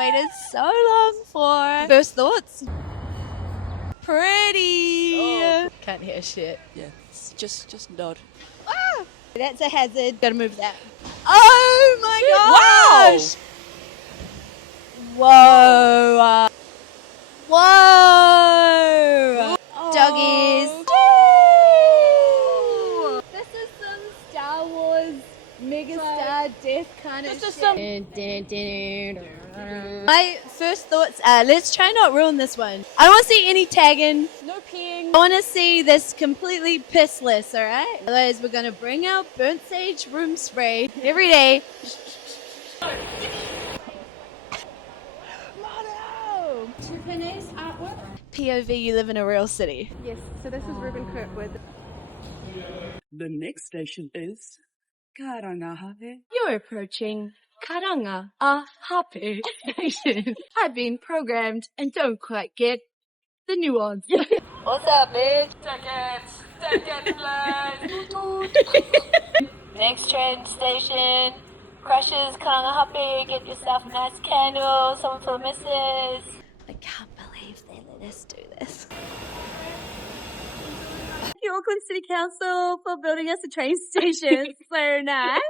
waited so long for. First thoughts? Pretty. Oh, can't hear shit. Yeah, just nod. Ah, that's a hazard. Gotta move that. Oh my gosh! Wow! Whoa! Whoa! Doggies. This is some Star Wars megastar death kind of shit. My first thoughts are, let's try not ruin this one. I don't want to see any tagging. No peeing. I want to see this completely pissless, alright? Otherwise, we're going to bring out burnt sage room spray every day. Japanese artwork. POV, you live in a real city. Yes, so this is Ruben Kirkwood. The next station is Kāranga-ā-Hape. You're approaching Kāranga-ā-Hape station. I've been programmed and don't quite get the nuance. What's up, bitch? Tickets, please. Next train station, crushes Kāranga-ā-Hape. Get yourself a nice candle, something for the missus. I can't believe they let us do this. Thank you, Auckland City Council, for building us a train station. So nice.